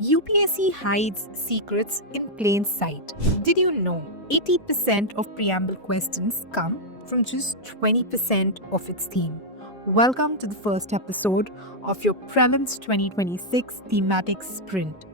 UPSC hides secrets in plain sight. Did you know 80% of preamble questions come from just 20% of its theme? Welcome to the first episode of your Prelims 2026 thematic sprint.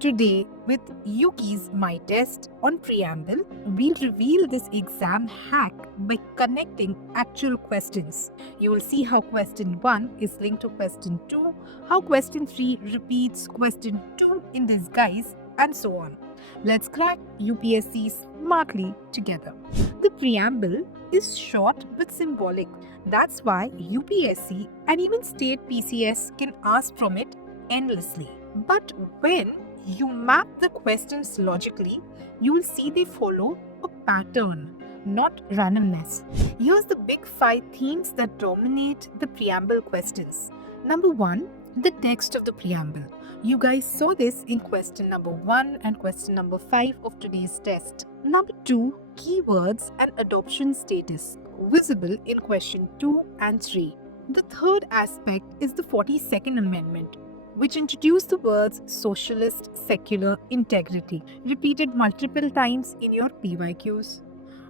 Today, with Yuki's My Test on Preamble, we'll reveal this exam hack by connecting actual questions. You will see how question 1 is linked to question 2, how question 3 repeats question 2 in disguise, and so on. Let's crack UPSC smartly together. The preamble is short but symbolic. That's why UPSC and even state PCS can ask from it endlessly. But when you map the questions logically, you will see they follow a pattern, not randomness. Here's the big 5 themes that dominate the preamble questions. Number 1, the text of the preamble. You guys saw this in question number 1 and question number 5 of today's test. Number 2, keywords and adoption status, visible in question 2 and 3. The third aspect is the 42nd Amendment, which introduced the words socialist, secular, integrity, repeated multiple times in your PYQs.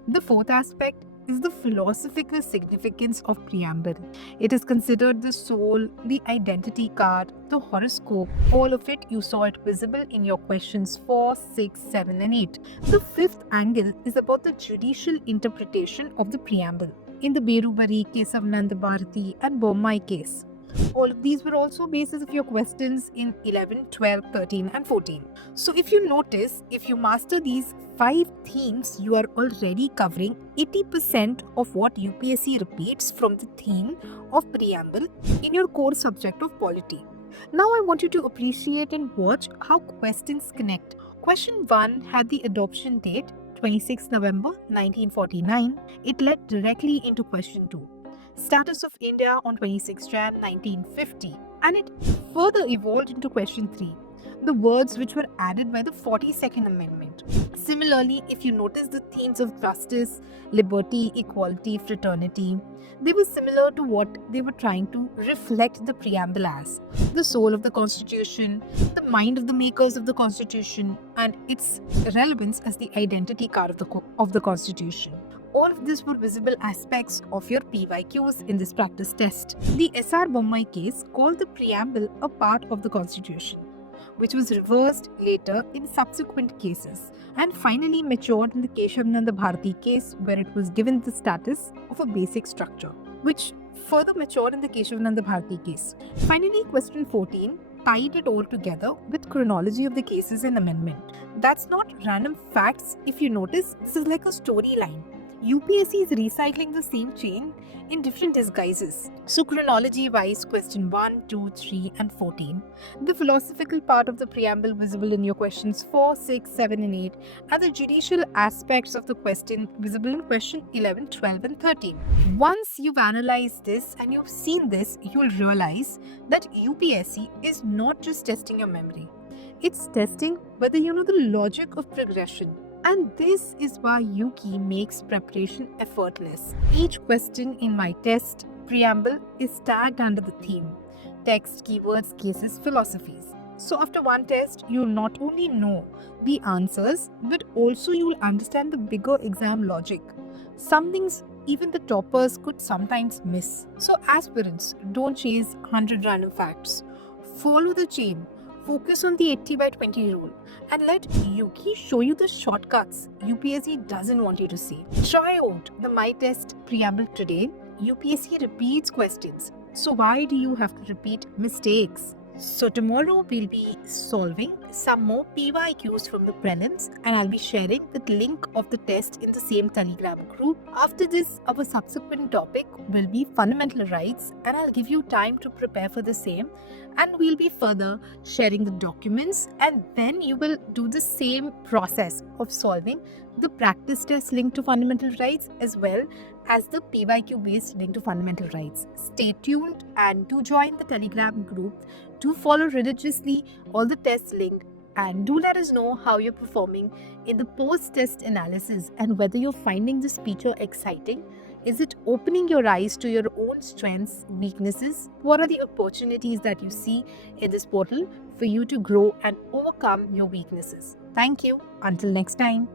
The fourth aspect is the philosophical significance of preamble. It is considered the soul, the identity card, the horoscope. All of it, you saw it visible in your questions 4, 6, 7 and 8. The fifth angle is about the judicial interpretation of the preamble. In the Berubari, Kesav Nanda Bharati and Bommai case. All of these were also basis of your questions in 11, 12, 13 and 14. So if you notice, if you master these 5 themes, you are already covering 80% of what UPSC repeats from the theme of preamble in your core subject of polity. Now I want you to appreciate and watch how questions connect. Question 1 had the adoption date 26 November 1949. It led directly into question 2. Status of India on 26 Jan 1950, and it further evolved into question 3, the words which were added by the 42nd Amendment. Similarly, if you notice the themes of justice, liberty, equality, fraternity, they were similar to what they were trying to reflect the preamble as. The soul of the Constitution, the mind of the makers of the Constitution, and its relevance as the identity card of the Constitution. All of these were visible aspects of your PYQs in this practice test. The SR Bommai case called the preamble a part of the Constitution, which was reversed later in subsequent cases and finally matured in the Keshav Nanda Bharati case, where it was given the status of a basic structure, which further matured in the Keshav Nanda Bharati case. Finally, question 14 tied it all together with chronology of the cases and amendment. That's not random facts. If you notice, this is like a storyline. UPSC is recycling the same chain in different disguises. So chronology wise, question 1, 2, 3 and 14. The philosophical part of the preamble visible in your questions 4, 6, 7 and 8, and the judicial aspects of the question visible in question 11, 12 and 13. Once you've analyzed this and you've seen this, you'll realize that UPSC is not just testing your memory. It's testing whether you know the logic of progression. And this is why Yuki makes preparation effortless. Each question in my test preamble is tagged under the theme: text, keywords, cases, philosophies. So after one test, you'll not only know the answers, but also you'll understand the bigger exam logic. Some things even the toppers could sometimes miss. So aspirants, don't chase 100 random facts. Follow the chain. Focus on the 80 by 20 rule and let Yuki show you the shortcuts UPSC doesn't want you to see. Try out the My Test preamble today. UPSC repeats questions. So why do you have to repeat mistakes? So tomorrow we'll be solving some more PYQs from the prelims, and I'll be sharing the link of the test in the same Telegram group. After this, our subsequent topic will be fundamental rights, and I'll give you time to prepare for the same, and we'll be further sharing the documents, and then you will do the same process of solving the practice test linked to fundamental rights as well as the PYQ based linked to fundamental rights. Stay tuned and do join the Telegram group. Do follow religiously all the tests linked, and do let us know how you're performing in the post-test analysis and whether you're finding this feature exciting Is it opening your eyes to your own strengths, weaknesses? What are the opportunities that you see in this portal for you to grow and overcome your weaknesses? Thank you. Until next time.